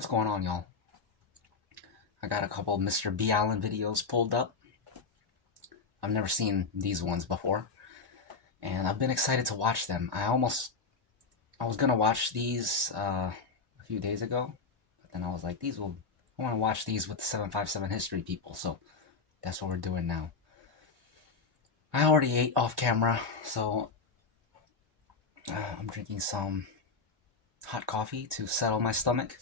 What's going on, y'all? I got a couple of MrBallen videos pulled up. I've never seen these ones before, and I've been excited to watch them. I was gonna watch these a few days ago, but then I was like, I want to watch these with the 757 history people, so that's what we're doing now. I already ate off camera, so I'm drinking some hot coffee to settle my stomach.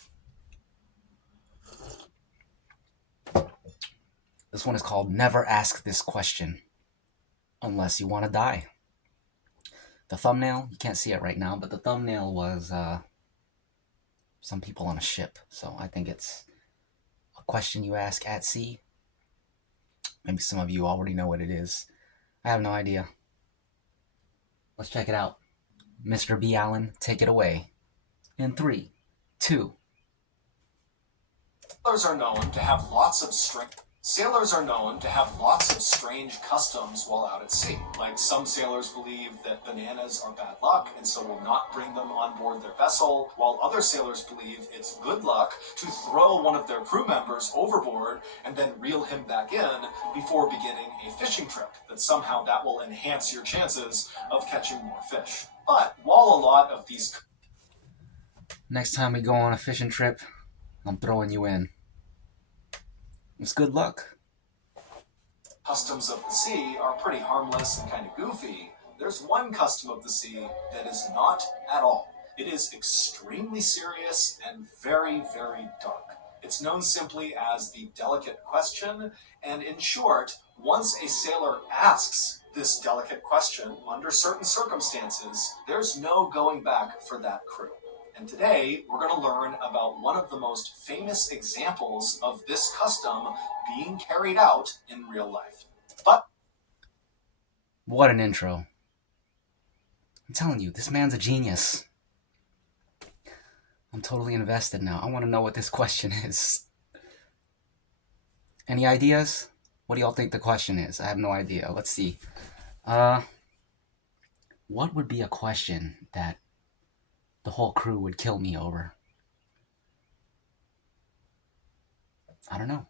This one is called Never Ask This Question Unless You Want to Die. The thumbnail, you can't see it right now, but the thumbnail was some people on a ship. So I think it's a question you ask at sea. Maybe some of you already know what it is. I have no idea. Let's check it out. MrBallen, take it away. In 3, 2. Sailors are known to have lots of strange customs while out at sea. Like, some sailors believe that bananas are bad luck and so will not bring them on board their vessel, while other sailors believe it's good luck to throw one of their crew members overboard and then reel him back in before beginning a fishing trip, that somehow that will enhance your chances of catching more fish. But while a lot of these... Next time we go on a fishing trip, I'm throwing you in. It's good luck. Customs of the sea are pretty harmless and kind of goofy, there's one custom of the sea that is not at all. It is extremely serious and very, very dark. It's known simply as the delicate question, and in short, once a sailor asks this delicate question under certain circumstances, there's no going back for that crew. And today, we're going to learn about one of the most famous examples of this custom being carried out in real life. But what an intro. I'm telling you, this man's a genius. I'm totally invested now. I want to know what this question is. Any ideas? What do y'all think the question is? I have no idea. Let's see. What would be a question that the whole crew would kill me over? I don't know.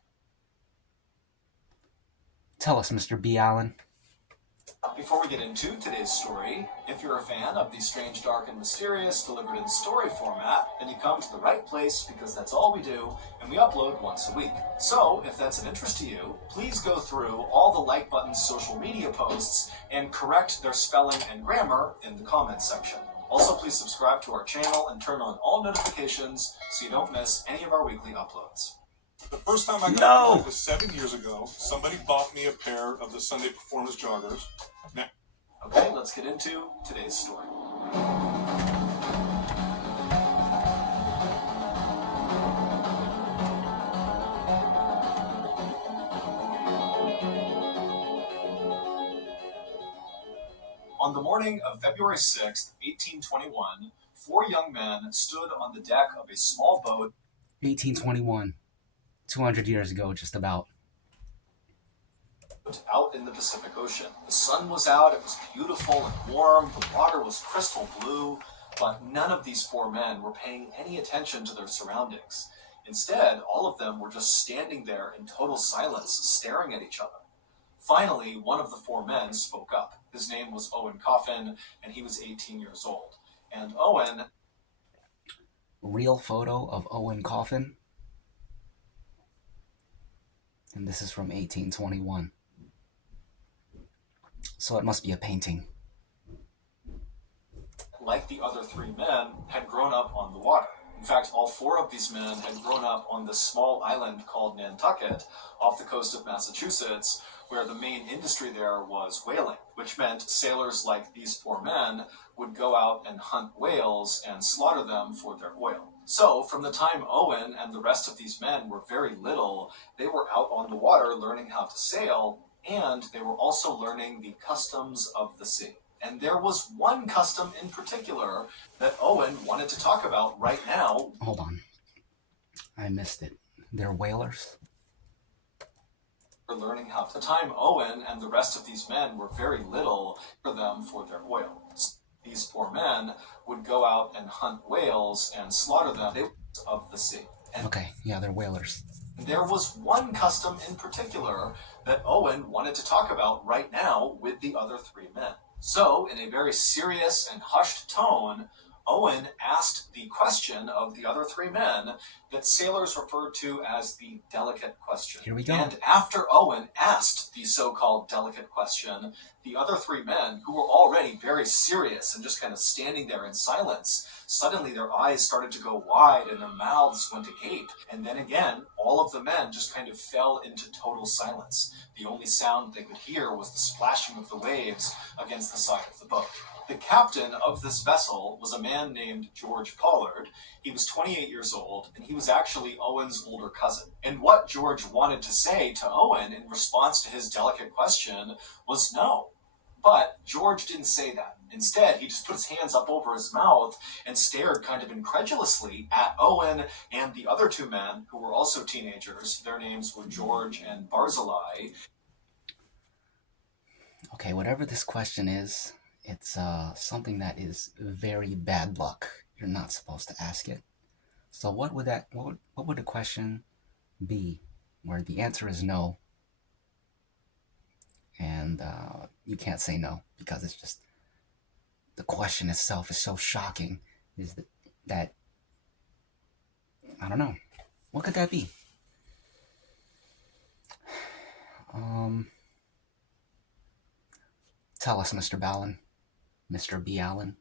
Tell us, MrBallen. Before we get into today's story, if you're a fan of the strange, dark, and mysterious delivered in story format, then you come to the right place, because that's all we do, and we upload once a week. So, if that's of interest to you, please go through all the like button's social media posts and correct their spelling and grammar in the comments section. Also, please subscribe to our channel and turn on all notifications so you don't miss any of our weekly uploads. The first time I got one was 7 years ago. Somebody bought me a pair of the Sunday Performance joggers. Okay, let's get into today's story. On the morning of February 6th, 1821, 4 young men stood on the deck of a small boat. 1821. 200 years ago, just about. Out in the Pacific Ocean. The sun was out, it was beautiful and warm, the water was crystal blue, but none of these 4 men were paying any attention to their surroundings. Instead, all of them were just standing there in total silence, staring at each other. Finally, one of the 4 men spoke up. His name was Owen Coffin, and he was 18 years old. And Owen... Real photo of Owen Coffin. And this is from 1821. So it must be a painting. Like the other 3 men, had grown up on the water. In fact, all 4 of these men had grown up on this small island called Nantucket off the coast of Massachusetts, where the main industry there was whaling, which meant sailors like these 4 men would go out and hunt whales and slaughter them for their oil. So, from the time Owen and the rest of these men were very little, they were out on the water learning how to sail, and they were also learning the customs of the sea. And there was one custom in particular that Owen wanted to talk about right now. Hold on. I missed it. They're whalers? Learning how to... The time Owen and the rest of these men were very little for them for their oil. These 4 men would go out and hunt whales and slaughter them of the sea. Okay, yeah, they're whalers. There was one custom in particular that Owen wanted to talk about right now with the other three men. So, in a very serious and hushed tone, Owen asked the question of the other three men that sailors referred to as the delicate question. Here we go. And after Owen asked the so-called delicate question, the other three men, who were already very serious and just kind of standing there in silence, suddenly their eyes started to go wide and their mouths went agape. And then again, all of the men just kind of fell into total silence. The only sound they could hear was the splashing of the waves against the side of the boat. The captain of this vessel was a man named George Pollard. He was 28 years old, and he was actually Owen's older cousin. And what George wanted to say to Owen in response to his delicate question was no. But George didn't say that. Instead, he just put his hands up over his mouth and stared kind of incredulously at Owen and the other two men, who were also teenagers. Their names were George and Barzillai. Okay, whatever this question is, it's something that is very bad luck. You're not supposed to ask it. So what would the question be where the answer is no, and you can't say no because it's just the question itself is so shocking. Is that I don't know. What could that be? Tell us, Mr. Ballen. Mr. B. Allen.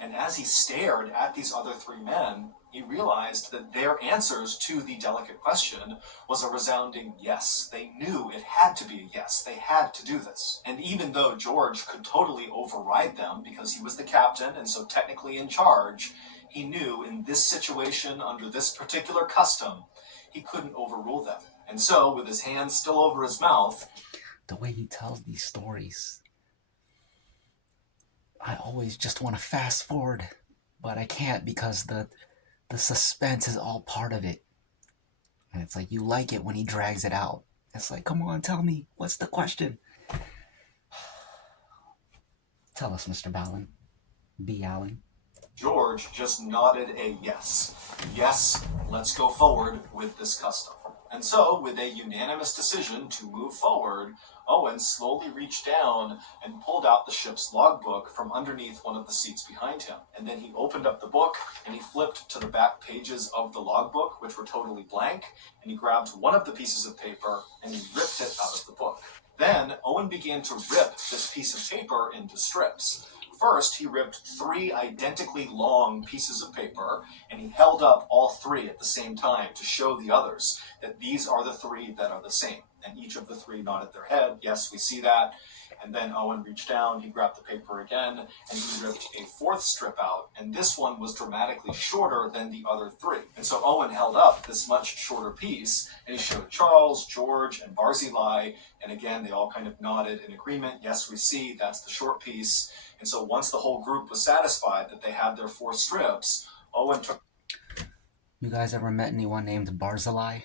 And as he stared at these other three men, he realized that their answers to the delicate question was a resounding yes. They knew it had to be a yes. They had to do this. And even though George could totally override them because he was the captain and so technically in charge, he knew in this situation, under this particular custom, he couldn't overrule them. And so, with his hands still over his mouth, the way he tells these stories, I always just want to fast forward, but I can't because the suspense is all part of it. And it's like you like it when he drags it out. It's like, come on, tell me, what's the question? Tell us, Mr. Ballen. B. Allen. George just nodded a yes. Yes, let's go forward with this custom. And so, with a unanimous decision to move forward, Owen slowly reached down and pulled out the ship's logbook from underneath one of the seats behind him. And then he opened up the book and he flipped to the back pages of the logbook, which were totally blank, and he grabbed one of the pieces of paper and he ripped it out of the book. Then Owen began to rip this piece of paper into strips. First, he ripped 3 identically long pieces of paper, and he held up all 3 at the same time to show the others that these are the 3 that are the same. And each of the 3 nodded their head, yes, we see that. And then Owen reached down, he grabbed the paper again, and he ripped a 4th strip out, and this one was dramatically shorter than the other 3. And so Owen held up this much shorter piece, and he showed Charles, George, and Barzillai, and again, they all kind of nodded in agreement, yes, we see, that's the short piece. And so once the whole group was satisfied that they had their 4 strips, Owen took... You guys ever met anyone named Barzillai?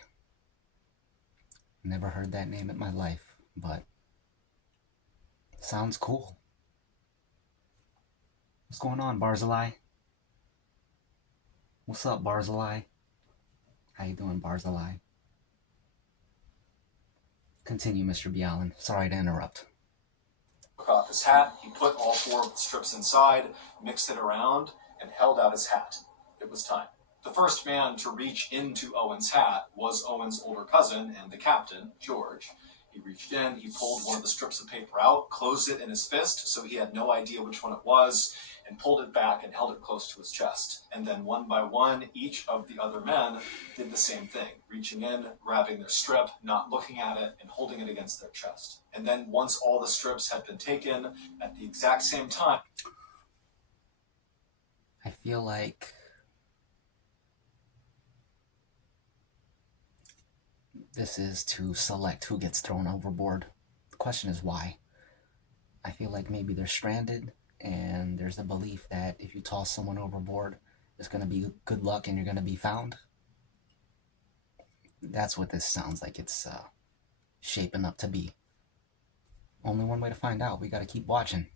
Never heard that name in my life, but sounds cool. What's going on, Barzillai? What's up, Barzillai? How you doing, Barzillai? Continue, Mr. B. Allen. Sorry to interrupt. Took off his hat, he put all 4 of the strips inside, mixed it around, and held out his hat. It was time. The first man to reach into Owen's hat was Owen's older cousin and the captain, George. He reached in, he pulled one of the strips of paper out, closed it in his fist so he had no idea which one it was, and pulled it back and held it close to his chest. And then one by one, each of the other men did the same thing, reaching in, grabbing their strip, not looking at it, and holding it against their chest. And then once all the strips had been taken, at the exact same time... I feel like this is to select who gets thrown overboard. The question is why. I feel like maybe they're stranded, and there's a belief that if you toss someone overboard, it's going to be good luck and you're going to be found. That's what this sounds like it's shaping up to be. Only one way to find out. We got to keep watching.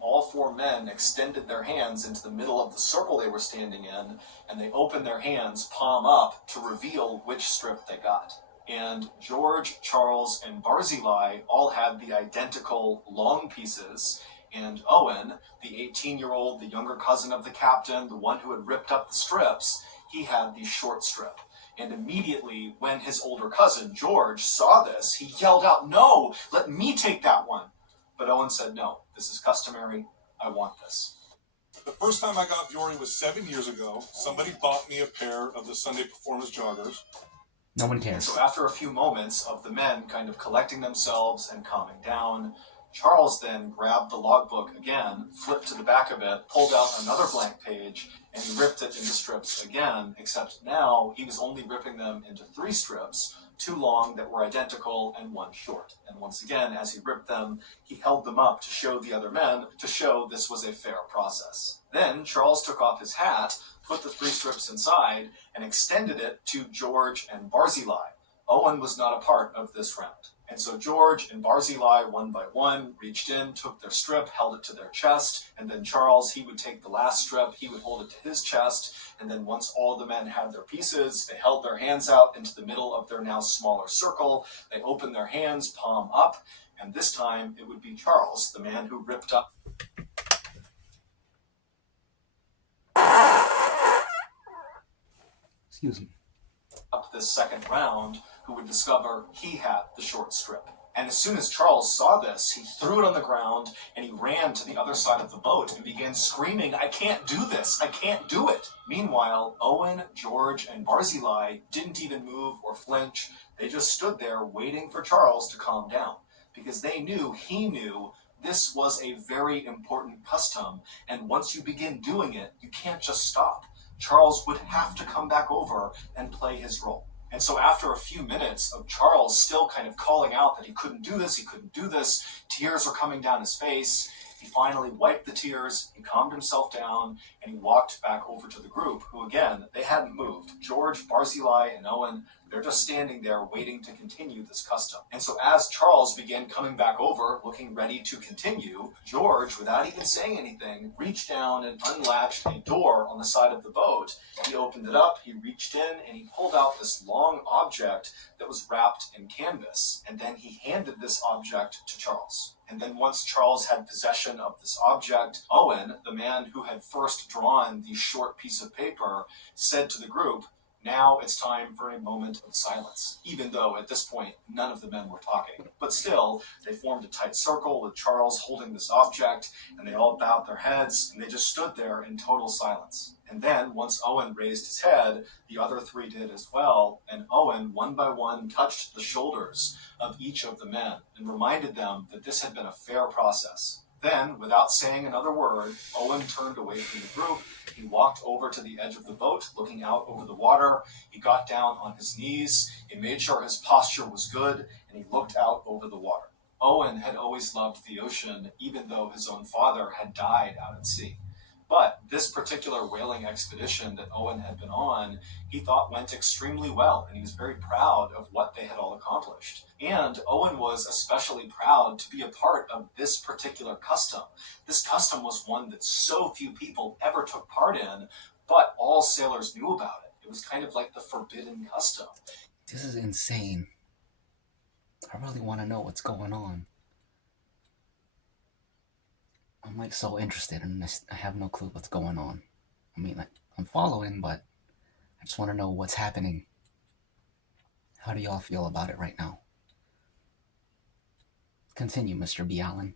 all four men extended their hands into the middle of the circle they were standing in, and they opened their hands palm up to reveal which strip they got. And George, Charles, and Barzillai all had the identical long pieces, and Owen, the 18-year-old, the younger cousin of the captain, the one who had ripped up the strips, he had the short strip. And immediately, when his older cousin, George, saw this, he yelled out, "No, let me take that one." But Owen said, "No, this is customary. I want this." The first time I got Viore was 7 years ago. Somebody bought me a pair of the Sunday Performance joggers. No one cares. So after a few moments of the men kind of collecting themselves and calming down, Charles then grabbed the logbook again, flipped to the back of it, pulled out another blank page, and he ripped it into strips again, except now he was only ripping them into 3 strips, 2 long that were identical and 1 short. And once again, as he ripped them, he held them up to show the other men, to show this was a fair process. Then Charles took off his hat, put the 3 strips inside, and extended it to George and Barzillai. Owen was not a part of this round. And so George and Barzillai, one by one, reached in, took their strip, held it to their chest, and then Charles, he would take the last strip, he would hold it to his chest, and then once all the men had their pieces, they held their hands out into the middle of their now smaller circle, they opened their hands, palm up, and this time it would be Charles, the man who ripped up this second round, who would discover he had the short strip. And as soon as Charles saw this, he threw it on the ground and he ran to the other side of the boat and began screaming, "I can't do this! I can't do it!" Meanwhile, Owen, George, and Barzillai didn't even move or flinch. They just stood there waiting for Charles to calm down, because they knew he knew this was a very important custom, and once you begin doing it, you can't just stop. Charles would have to come back over and play his role. And so after a few minutes of Charles still kind of calling out that he couldn't do this, tears were coming down his face, he finally wiped the tears, he calmed himself down, and he walked back over to the group, who again, they hadn't moved. George, Barzillai, and Owen, they're just standing there waiting to continue this custom. And so as Charles began coming back over, looking ready to continue, George, without even saying anything, reached down and unlatched a door on the side of the boat. He opened it up, he reached in, and he pulled out this long object that was wrapped in canvas. And then he handed this object to Charles. And then once Charles had possession of this object, Owen, the man who had first drawn the short piece of paper, said to the group, "Now it's time for a moment of silence," even though at this point none of the men were talking. But still, they formed a tight circle with Charles holding this object, and they all bowed their heads, and they just stood there in total silence. And then, once Owen raised his head, the other 3 did as well, and Owen, one by one, touched the shoulders of each of the men and reminded them that this had been a fair process. Then, without saying another word, Owen turned away from the group. He walked over to the edge of the boat, looking out over the water. He got down on his knees. He made sure his posture was good, and he looked out over the water. Owen had always loved the ocean, even though his own father had died out at sea. But this particular whaling expedition that Owen had been on, he thought went extremely well, and he was very proud of what they had all accomplished. And Owen was especially proud to be a part of this particular custom. This custom was one that so few people ever took part in, but all sailors knew about it. It was kind of like the forbidden custom. This is insane. I really want to know what's going on. I'm like so interested in this. I have no clue what's going on. I mean, like, I'm following, but I just want to know what's happening. How do y'all feel about it right now? Continue, MrBallen.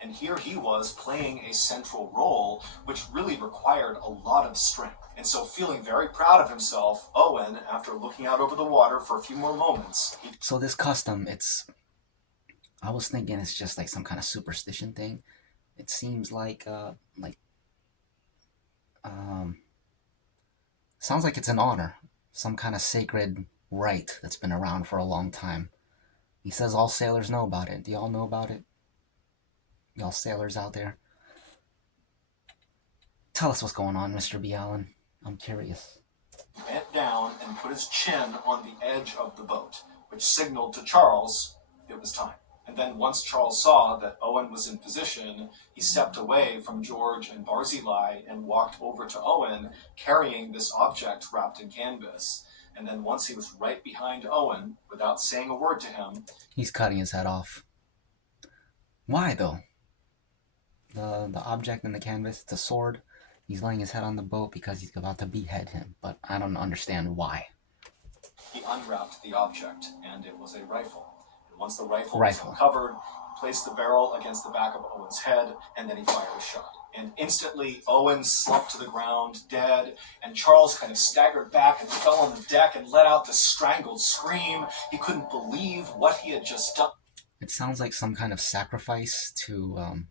And here he was playing a central role, which really required a lot of strength. And so, feeling very proud of himself, Owen, after looking out over the water for a few more moments... So this custom, I was thinking it's just like some kind of superstition thing. It seems sounds like it's an honor, some kind of sacred rite that's been around for a long time. He says all sailors know about it. Do y'all know about it? Y'all sailors out there? Tell us what's going on, MrBallen. I'm curious. He bent down and put his chin on the edge of the boat, which signaled to Charles it was time. And then once Charles saw that Owen was in position, he stepped away from George and Barzillai and walked over to Owen, carrying this object wrapped in canvas. And then once he was right behind Owen, without saying a word to him, he's cutting his head off. Why, though? The object in the canvas, it's a sword. He's laying his head on the boat because he's about to behead him, but I don't understand why. He unwrapped the object, and it was a rifle. And once the rifle was uncovered, he placed the barrel against the back of Owen's head, and then he fired a shot. And instantly, Owen slumped to the ground, dead, and Charles kind of staggered back and fell on the deck and let out this strangled scream. He couldn't believe what he had just done. It sounds like some kind of sacrifice to,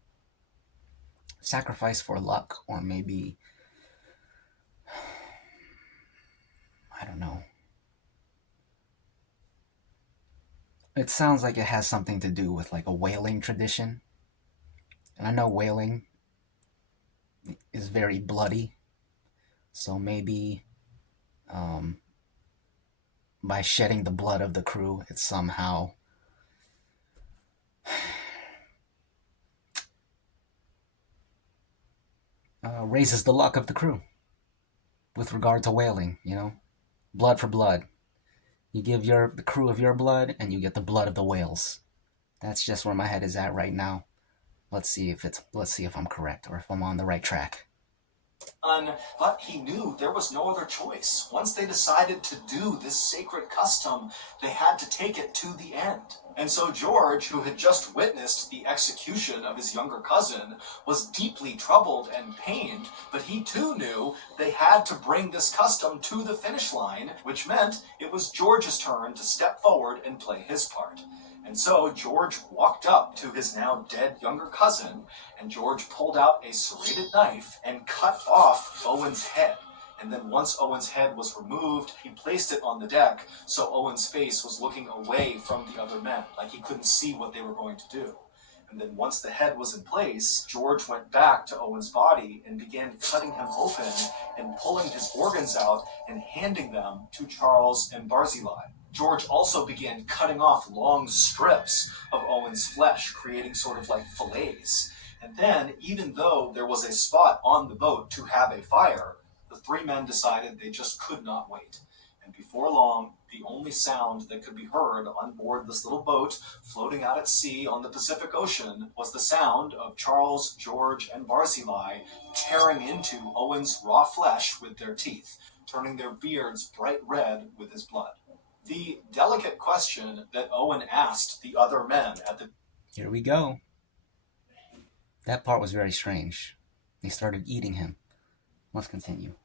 sacrifice for luck, or maybe, I don't know. It sounds like it has something to do with like a whaling tradition. And I know whaling is very bloody. So maybe by shedding the blood of the crew, it somehow raises the luck of the crew with regard to whaling, you know? Blood for blood. You give the crew of your blood, and you get the blood of the whales. That's just where my head is at right now. Let's see if I'm correct, or if I'm on the right track. But he knew there was no other choice. Once they decided to do this sacred custom, they had to take it to the end. And so George, who had just witnessed the execution of his younger cousin, was deeply troubled and pained, but he too knew they had to bring this custom to the finish line, which meant it was George's turn to step forward and play his part. And so George walked up to his now dead younger cousin, and George pulled out a serrated knife and cut off Owen's head. And then once Owen's head was removed, he placed it on the deck so Owen's face was looking away from the other men, like he couldn't see what they were going to do. And then once the head was in place, George went back to Owen's body and began cutting him open and pulling his organs out and handing them to Charles and Barzillai. George also began cutting off long strips of Owen's flesh, creating sort of like fillets. And then, even though there was a spot on the boat to have a fire, the three men decided they just could not wait. And before long, the only sound that could be heard on board this little boat floating out at sea on the Pacific Ocean was the sound of Charles, George, and Barzillai tearing into Owen's raw flesh with their teeth, turning their beards bright red with his blood. The delicate question that Owen asked the other men at the... Here we go. That part was very strange. They started eating him. Let's continue.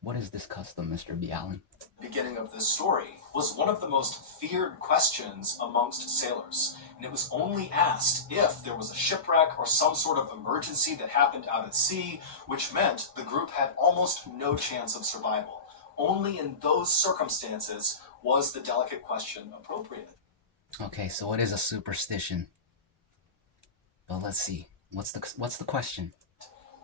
What is this custom, MrBallen? Beginning of this story was one of the most feared questions amongst sailors, and it was only asked if there was a shipwreck or some sort of emergency that happened out at sea, which meant the group had almost no chance of survival. Only in those circumstances was the delicate question appropriate. Okay, so it is a superstition. But let's see. What's the question?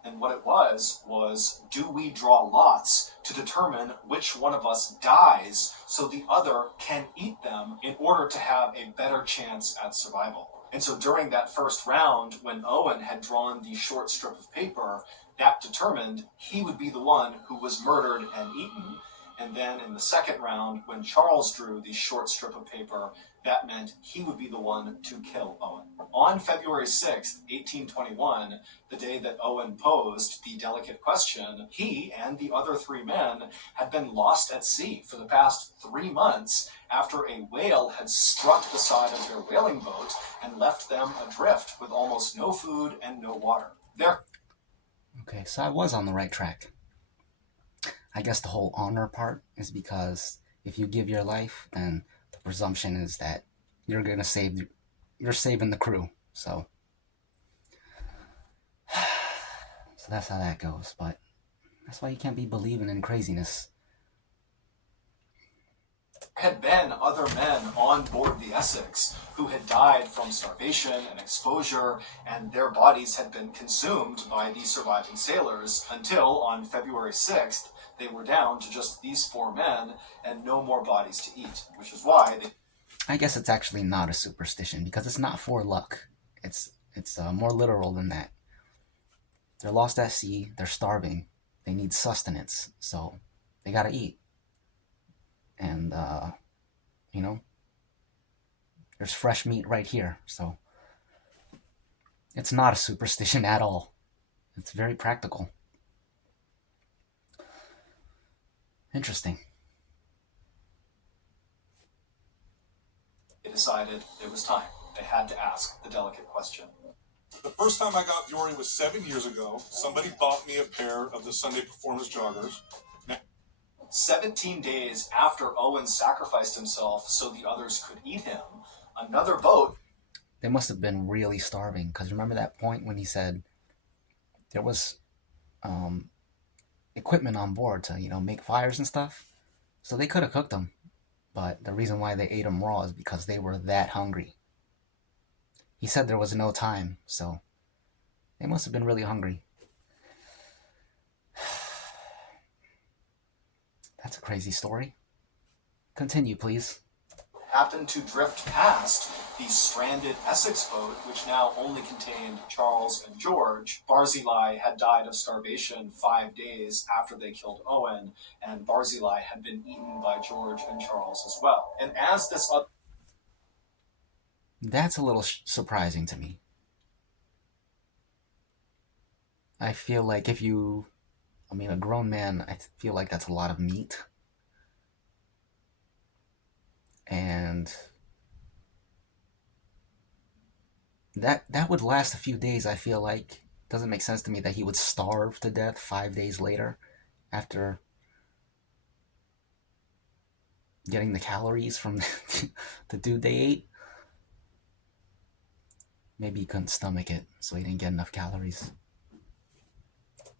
And what it was, do we draw lots to determine which one of us dies so the other can eat them in order to have a better chance at survival? And so during that first round, when Owen had drawn the short strip of paper, that determined he would be the one who was murdered and eaten. And then in the second round, when Charles drew the short strip of paper, that meant he would be the one to kill Owen. On February 6th, 1821, the day that Owen posed the delicate question, he and the other three men had been lost at sea for the past 3 months after a whale had struck the side of their whaling boat and left them adrift with almost no food and no water. Okay, so I was on the right track. I guess the whole honor part is because if you give your life, then the presumption is that you're saving the crew. So that's how that goes. But that's why you can't be believing in craziness. There had been other men on board the Essex who had died from starvation and exposure, and their bodies had been consumed by the surviving sailors until on February 6th, they were down to just these 4 men and no more bodies to eat, which is why they... I guess it's actually not a superstition because it's not for luck. It's more literal than that. They're lost at sea. They're starving. They need sustenance, so they gotta eat. And you know, there's fresh meat right here, so it's not a superstition at all. It's very practical. Interesting. They decided it was time. They had to ask the delicate question. The first time I got Viore was 7 years ago. Somebody bought me a pair of the Sunday Performance joggers. 17 days after Owen sacrificed himself so the others could eat him, another boat. They must have been really starving, because remember that point when he said there was equipment on board to, make fires and stuff? So they could have cooked them, but the reason why they ate them raw is because they were that hungry. He said there was no time, so they must have been really hungry. That's a crazy story. Continue, please. Happened to drift past the stranded Essex boat, which now only contained Charles and George. Barzillai had died of starvation 5 days after they killed Owen, and Barzillai had been eaten by George and Charles as well. And as this other... That's a little surprising to me. I feel like a grown man, I feel like that's a lot of meat. And that would last a few days, I feel like. Doesn't make sense to me that he would starve to death 5 days later after getting the calories from the dude they ate. Maybe he couldn't stomach it, so he didn't get enough calories.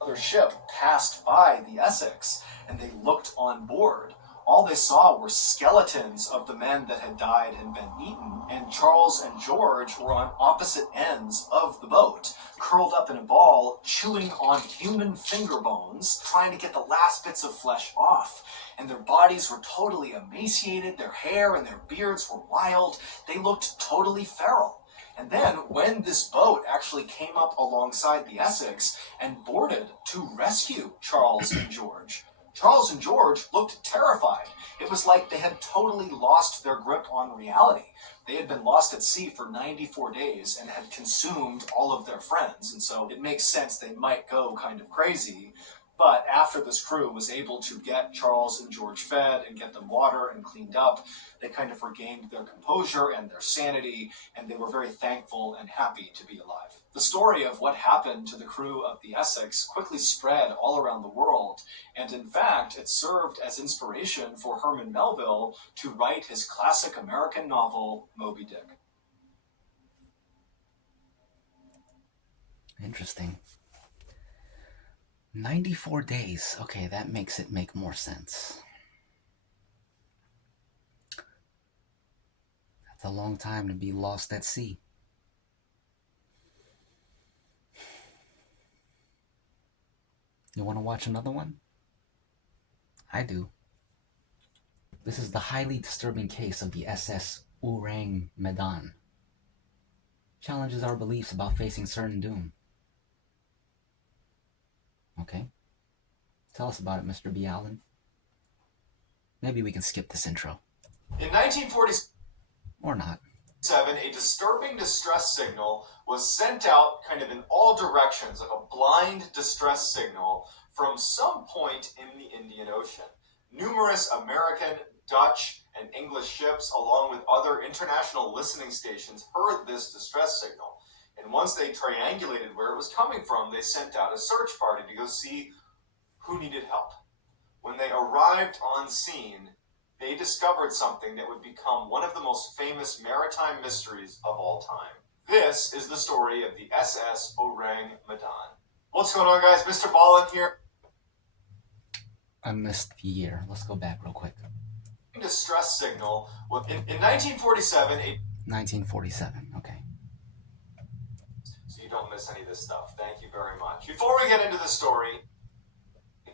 Other ship passed by the Essex, and they looked on board. All they saw were skeletons of the men that had died and been eaten, and Charles and George were on opposite ends of the boat, curled up in a ball, chewing on human finger bones, trying to get the last bits of flesh off. And their bodies were totally emaciated, their hair and their beards were wild, they looked totally feral. And then, when this boat actually came up alongside the Essex and boarded to rescue Charles and George looked terrified. It was like they had totally lost their grip on reality. They had been lost at sea for 94 days and had consumed all of their friends, and so it makes sense they might go kind of crazy. But after this crew was able to get Charles and George fed and get them water and cleaned up, they kind of regained their composure and their sanity, and they were very thankful and happy to be alive. The story of what happened to the crew of the Essex quickly spread all around the world, and in fact, it served as inspiration for Herman Melville to write his classic American novel, Moby Dick. Interesting. 94 days. Okay, that makes it make more sense. That's a long time to be lost at sea. You want to watch another one? I do. This is the highly disturbing case of the SS Ourang Medan. Challenges our beliefs about facing certain doom. Okay. Tell us about it, MrBallen. Maybe we can skip this intro. In 1947, or not, a disturbing distress signal was sent out kind of in all directions, like a blind distress signal from some point in the Indian Ocean. Numerous American, Dutch, and English ships, along with other international listening stations, heard this distress signal. And once they triangulated where it was coming from, they sent out a search party to go see who needed help. When they arrived on scene, they discovered something that would become one of the most famous maritime mysteries of all time. This is the story of the SS Ourang Medan. What's going on, guys? MrBallen here. I missed the year. Let's go back real quick. Distress signal. In 1947, 1947, okay. So you don't miss any of this stuff. Thank you very much. Before we get into the story,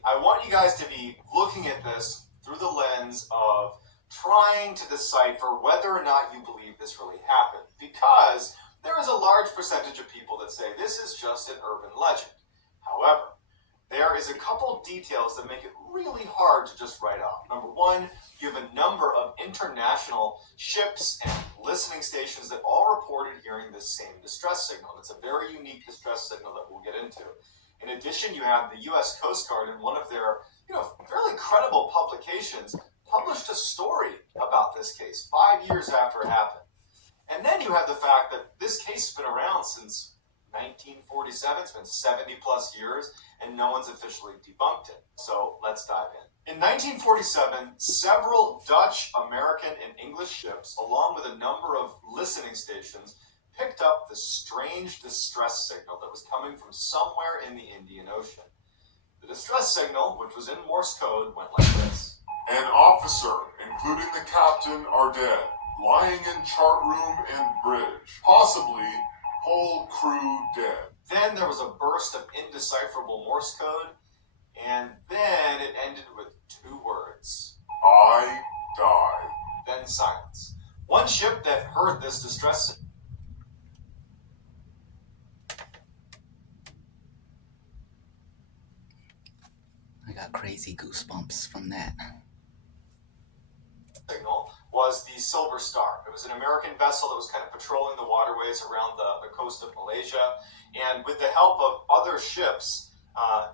I want you guys to be looking at this through the lens of trying to decipher whether or not you believe this really happened, because there is a large percentage of people that say this is just an urban legend. However, there is a couple details that make it really hard to just write off. Number one, you have a number of international ships and listening stations that all reported hearing this same distress signal. It's a very unique distress signal that we'll get into. In addition, you have the U.S. Coast Guard in one of their, fairly credible publications published a story about this case 5 years after it happened. And then you have the fact that this case has been around since 1947. It's been 70 plus years, and no one's officially debunked it. So let's dive in. In 1947, several Dutch, American, and English ships, along with a number of listening stations, picked up the strange distress signal that was coming from somewhere in the Indian Ocean. The distress signal, which was in Morse code, went like this. An officer, including the captain, are dead, lying in chart room and bridge. Possibly whole crew dead. Then there was a burst of indecipherable Morse code, and then it ended with 2 words. I die. Then silence. One ship that heard this distress signal I got crazy goosebumps from that. was the Silver Star. It was an American vessel that was kind of patrolling the waterways around the coast of Malaysia, and with the help of other ships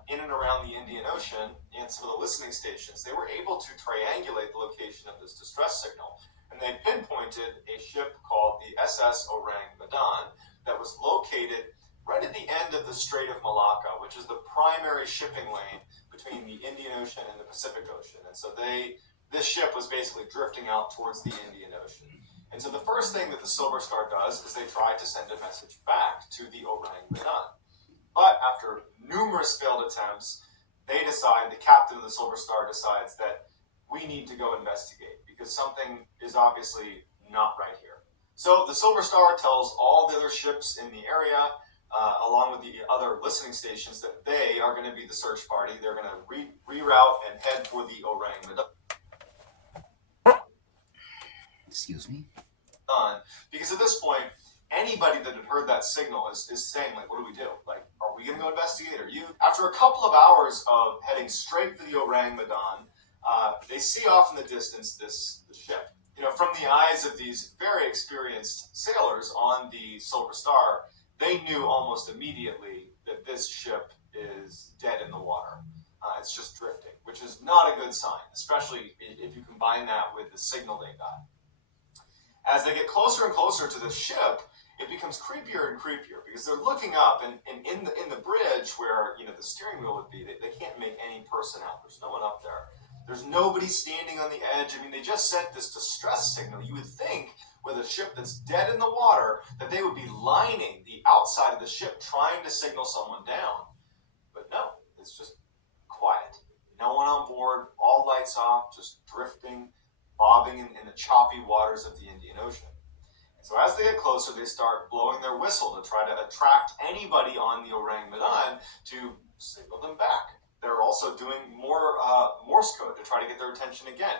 in and around the Indian Ocean and some of the listening stations, they were able to triangulate the location of this distress signal. And they pinpointed a ship called the SS Ourang Medan that was located right at the end of the Strait of Malacca, which is the primary shipping lane between the Indian Ocean and the Pacific Ocean. And so this ship was basically drifting out towards the Indian Ocean. And so the first thing that the Silver Star does is they try to send a message back to the Oureng Medan. But after numerous failed attempts, the captain of the Silver Star decides that we need to go investigate because something is obviously not right here. So the Silver Star tells all the other ships in the area, along with the other listening stations, that they are going to be the search party. They're going to reroute and head for the Oureng Medan. Excuse me. Because at this point, anybody that had heard that signal is saying, like, what do we do? Like, are we going to go investigate? Are you? After a couple of hours of heading straight for the Oureng Medan, they see off in the distance this ship. From the eyes of these very experienced sailors on the Silver Star, they knew almost immediately that this ship is dead in the water. It's just drifting, which is not a good sign, especially if you combine that with the signal they got. As they get closer and closer to the ship, it becomes creepier and creepier because they're looking up, and in the bridge where the steering wheel would be, they can't make any person out. There's no one up there. There's nobody standing on the edge. I mean, they just sent this distress signal. You would think with a ship that's dead in the water that they would be lining the outside of the ship trying to signal someone down. But no, it's just quiet. No one on board, all lights off, just drifting, bobbing in the choppy waters of the Indian Ocean. And so as they get closer, they start blowing their whistle to try to attract anybody on the Oureng Medan to signal them back. They're also doing more Morse code to try to get their attention again,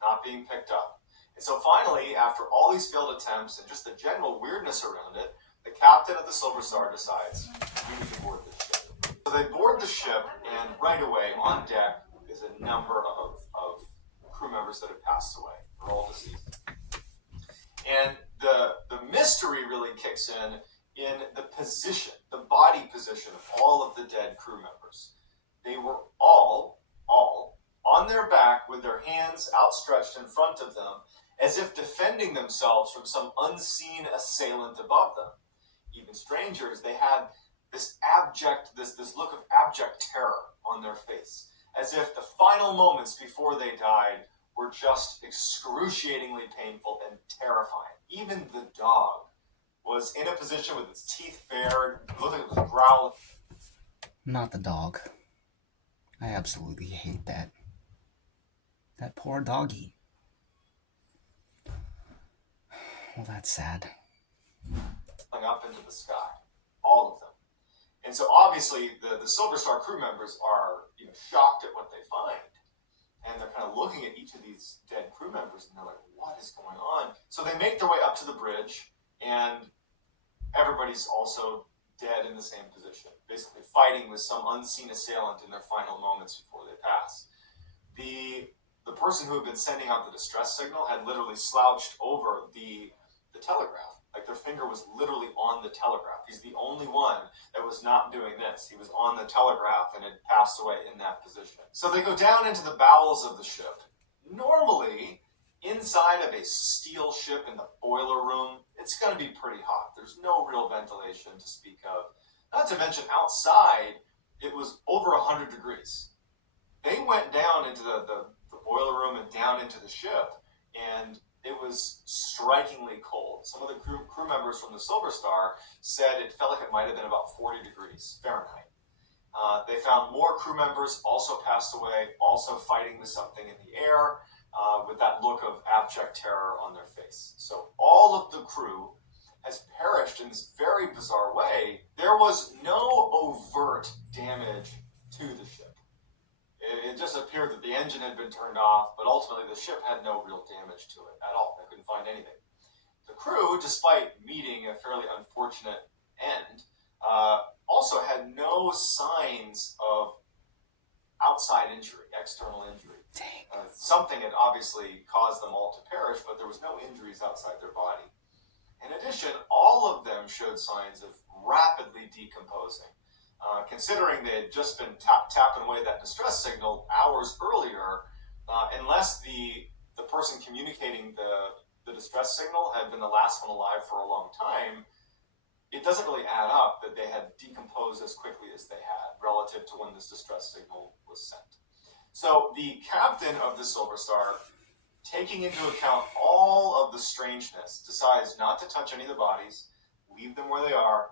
not being picked up. And so finally, after all these failed attempts and just the general weirdness around it, the captain of the Silver Star decides, we need to board this ship. So they board the ship, and right away on deck is a number of crew members that have passed away. They're all deceased. And the mystery really kicks in the position, the body position of all of the dead crew members. They were all on their back with their hands outstretched in front of them, as if defending themselves from some unseen assailant above them. Even strangers, they had this look of abject terror on their face, as if the final moments before they died were just excruciatingly painful and terrifying. Even the dog was in a position with its teeth bared, looking like it was growling. Not the dog. I absolutely hate that. That poor doggy. Well, that's sad. Up into the sky, all of them. And so obviously the Silver Star crew members are shocked at what they find. And they're kind of looking at each of these dead crew crew members, and they're like, what is going on? So they make their way up to the bridge, and everybody's also dead in the same position, basically fighting with some unseen assailant in their final moments before they pass. The person who had been sending out the distress signal had literally slouched over the telegraph. Like their finger was literally on the telegraph. He's the only one that was not doing this. He was on the telegraph and had passed away in that position. So they go down into the bowels of the ship. Normally, inside of a steel ship in the boiler room, it's going to be pretty hot. There's no real ventilation to speak of. Not to mention outside, it was over 100 degrees. They went down into the boiler room and down into the ship, and it was strikingly cold. Some of the crew members from the Silver Star said it felt like it might have been about 40 degrees Fahrenheit. They found more crew members also passed away, also fighting with something in the air, with that look of abject terror on their face. So all of the crew has perished in this very bizarre way. There was no overt damage to the ship. It just appeared that the engine had been turned off, but ultimately the ship had no real damage to it at all. They couldn't find anything. The crew, despite meeting a fairly unfortunate end, also had no signs of outside injury, external injury. Something had obviously caused them all to perish, but there was no injuries outside their body. In addition, all of them showed signs of rapidly decomposing. Considering they had just been tapping away that distress signal hours earlier, unless the person communicating the distress signal had been the last one alive for a long time, it doesn't really add up that they had decomposed as quickly as they had relative to when this distress signal was sent. So the captain of the Silver Star, taking into account all of the strangeness, decides not to touch any of the bodies, leave them where they are,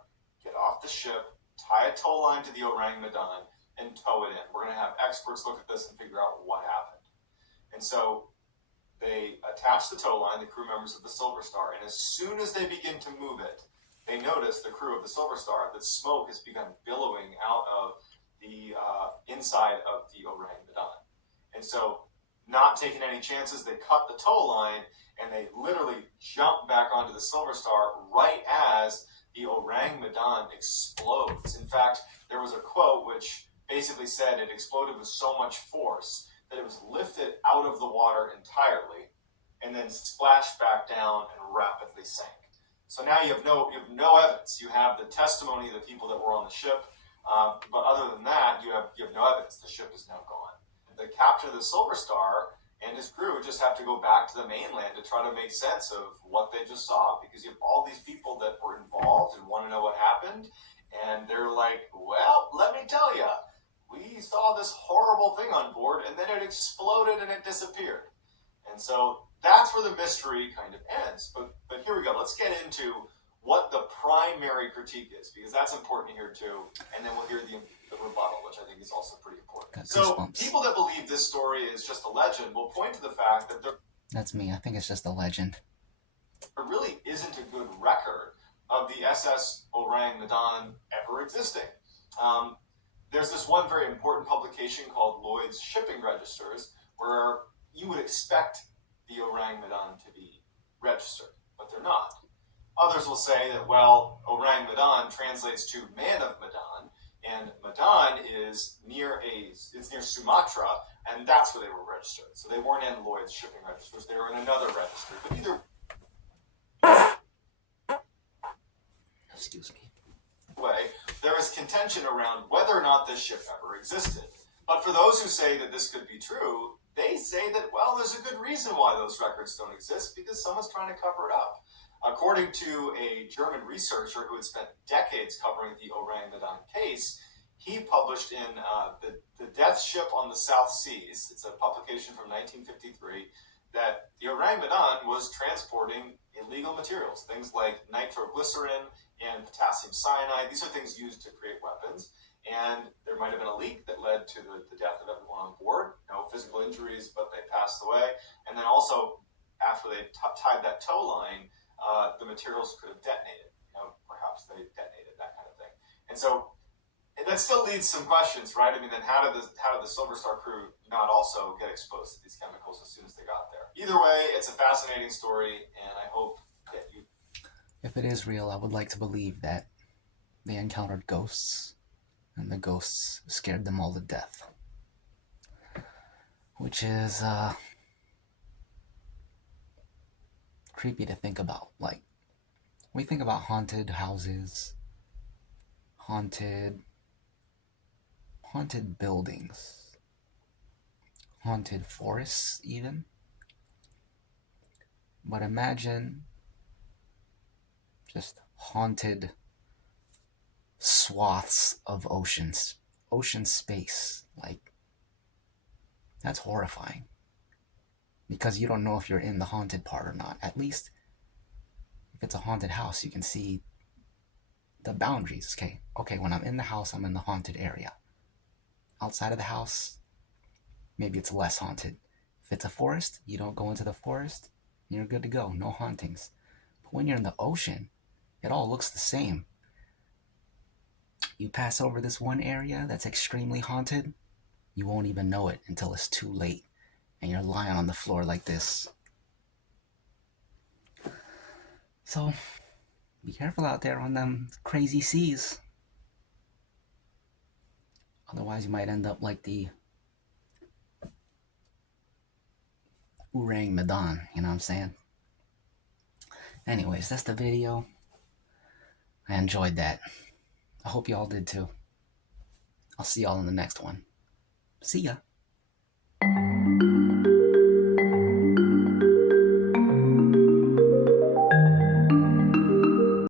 get off the ship, tie a tow line to the Ourang Medan, and tow it in. We're going to have experts look at this and figure out what happened. And so they attach the tow line, the crew members of the Silver Star, and as soon as they begin to move it, they notice, the crew of the Silver Star, that smoke has begun billowing out of the inside of the Ourang Medan. And so, not taking any chances, they cut the tow line, and they literally jump back onto the Silver Star right as the Ourang Medan explodes. In fact, there was a quote which basically said it exploded with so much force that it was lifted out of the water entirely and then splashed back down and rapidly sank. So now you have no evidence. You have the testimony of the people that were on the ship, but other than that, you have no evidence. The ship is now gone. The captain of the Silver Star and his crew just have to go back to the mainland to try to make sense of what they just saw, because you have all these people that were involved and want to know what happened, and they're like, well, let me tell you, we saw this horrible thing on board, and then it exploded and it disappeared. And so that's where the mystery kind of ends. But here we go. Let's get into what the primary critique is, because that's important to hear too, and then we'll hear the rebuttal, which I think is also pretty important. So people that believe this story is just a legend will point to the fact that That's me. I think it's just a legend. There really isn't a good record of the SS Ourang Medan ever existing. There's this one very important publication called Lloyd's Shipping Registers, where you would expect the Ourang Medan to be registered, but they're not. Others will say that, well, Ourang Medan translates to man of Medan, and Medan is near Sumatra, and that's where they were registered. So they weren't in Lloyd's Shipping Registers, they were in another register. But either Excuse me. way, there is contention around whether or not this ship ever existed. But for those who say that this could be true, they say that, well, there's a good reason why those records don't exist, because someone's trying to cover it up. According to a German researcher who had spent decades covering the Ourang Medan case, he published in the Death Ship on the South Seas, it's a publication from 1953, that the Ourang Medan was transporting illegal materials, things like nitroglycerin and potassium cyanide. These are things used to create weapons, and there might have been a leak that led to the death of everyone on board. No physical injuries, but they passed away. And then also, after they tied that tow line, the materials could have detonated. Perhaps they detonated, that kind of thing. And so that still leads some questions, right? I mean, then how did the Silver Star crew not also get exposed to these chemicals as soon as they got there? Either way, it's a fascinating story, and I hope that you... If it is real, I would like to believe that they encountered ghosts, and the ghosts scared them all to death. Which is, creepy to think about. Like, we think about haunted houses, haunted buildings, haunted forests even. But imagine just haunted swaths of ocean space. Like, that's horrifying. Because you don't know if you're in the haunted part or not. At least, if it's a haunted house, you can see the boundaries. Okay, when I'm in the house, I'm in the haunted area. Outside of the house, maybe it's less haunted. If it's a forest, you don't go into the forest, you're good to go. No hauntings. But when you're in the ocean, it all looks the same. You pass over this one area that's extremely haunted, you won't even know it until it's too late, and you're lying on the floor like this. So, be careful out there on them crazy seas. Otherwise, you might end up like the Ourang Medan, you know what I'm saying? Anyways, that's the video. I enjoyed that. I hope y'all did too. I'll see y'all in the next one. See ya.